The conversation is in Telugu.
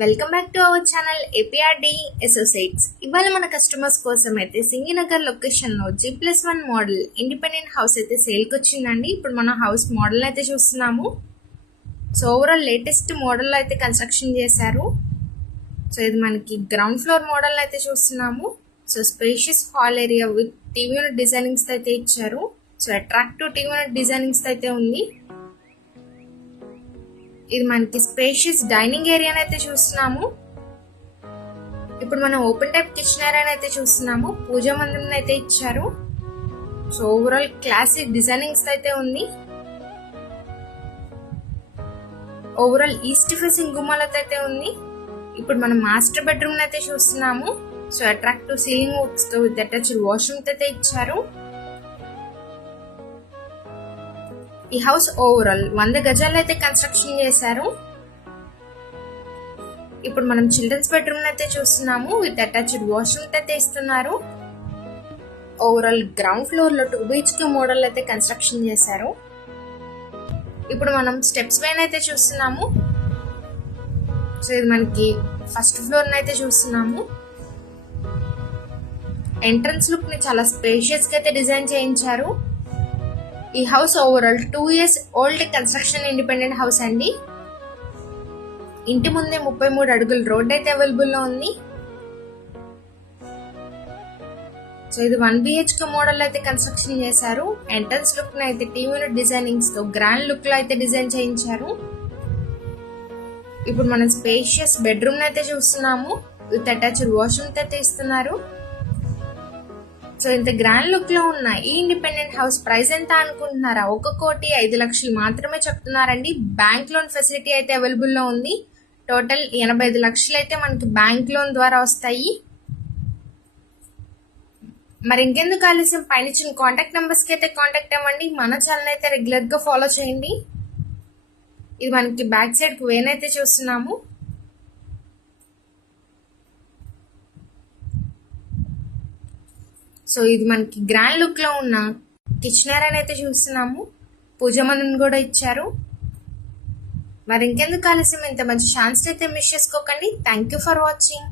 Welcome back to our channel APRD associates. ఇవాళ మన కస్టమర్స్ కోసం అయితే సింగినగర్ లొకేషన్లో G+1 మోడల్ ఇండిపెండెంట్ హౌస్ అయితే సేల్కి వచ్చిందండి. ఇప్పుడు మన హౌస్ మోడల్ అయితే చూస్తున్నాము. సో ఓవరాల్ లేటెస్ట్ మోడల్ అయితే కన్స్ట్రక్షన్ చేశారు. సో ఇది మనకి గ్రౌండ్ ఫ్లోర్ మోడల్ అయితే చూస్తున్నాము. So spacious hall area with TV unit designings అయితే ఇచ్చారు. So attractive TV unit designings అయితే ఉంది. ఇది మనకి స్పేషియస్ డైనింగ్ ఏరియా అయితే చూస్తున్నాము. ఇప్పుడు మనం ఓపెన్ టైప్ కిచెన్ ఏరియా అయితే చూస్తున్నాము. పూజా మందిరం అయితే ఇచ్చారు. సో ఓవరాల్ క్లాసిక్ డిజైనింగ్స్ అయితే ఉంది. ఓవరాల్ ఈస్ట్ ఫేసింగ్ గుమ్మాలతో అయితే ఉంది. ఇప్పుడు మనం మాస్టర్ బెడ్రూమ్ అయితే చూస్తున్నాము. సో అట్రాక్టివ్ సీలింగ్ వర్క్స్ తో విత్ అటాచ్డ్ వాష్రూమ్ అయితే ఇచ్చారు. ఈ హౌస్ ఓవరాల్ 100 గజాలు అయితే కన్స్ట్రక్షన్ చేశారు. ఇప్పుడు మనం చిల్డ్రన్స్ బెడ్రూమ్ అయితే చూస్తున్నాము. విత్ అటాచ్డ్ వాష్రూమ్ అయితే ఇస్తున్నారు. ఓవరాల్ గ్రౌండ్ ఫ్లోర్ లో 2 BHK మోడల్ అయితే కన్స్ట్రక్షన్ చేశారు. ఇప్పుడు మనం స్టెప్స్ పైన అయితే చూస్తున్నాము. సో ఇది మనకి ఫస్ట్ ఫ్లోర్ అయితే చూస్తున్నాము. ఎంట్రన్స్ లుక్ ని చాలా స్పేషియస్ గా అయితే డిజైన్ చేయించారు. ఈ house overall 2 years old construction independent house అండి. ఇంటి ముందే 33 అడుగుల రోడ్ అయితే అవైలబుల్ లో ఉంది. సో ఇది 1 BHK మోడల్ అయితే కన్స్ట్రక్షన్ చేశారు. ఎంట్రన్స్ లుక్ ని అయితే టీవీ యూనిట్ డిజైనింగ్స్ తో గ్రాండ్ లుక్ లో అయితే డిజైన్ చేయించారు. ఇప్పుడు మనం స్పేషియస్ బెడ్రూమ్ అయితే చూస్తున్నాము. విత్ అటాచ్డ్ వాష్రూమ్ అయితే ఇస్తున్నారు. సో ఇంత గ్రాండ్ లుక్ లో ఉన్న ఈ ఇండిపెండెంట్ హౌస్ ప్రైస్ ఎంత అనుకుంటున్నారా? 1,05,00,000 మాత్రమే చెప్తున్నారండి. బ్యాంక్ లోన్ ఫెసిలిటీ అయితే అవైలబుల్ లో ఉంది. టోటల్ 85 లక్షలు అయితే మనకి బ్యాంక్ లోన్ ద్వారా వస్తాయి. మరి ఇంకెందుకు ఆలస్యం, పైన ఇచ్చిన కాంటాక్ట్ నెంబర్స్ కి అయితే కాంటాక్ట్ అవ్వండి. మన ఛానల్ అయితే రెగ్యులర్ గా ఫాలో చేయండి. ఇది మనకి బ్యాక్ సైడ్ వేన్ అయితే చూస్తున్నాము. సో ఇది మనకి గ్రాండ్ లుక్ లో ఉన్న కిచెన్ ఏరియా అయితే చూస్తున్నాము. పూజా మందిరం కూడా ఇచ్చారు. మరి ఇంకెందుకు ఆలస్యం, ఇంత మంచి ఛాన్స్ అయితే మిస్ చేసుకోకండి. Thank you for watching.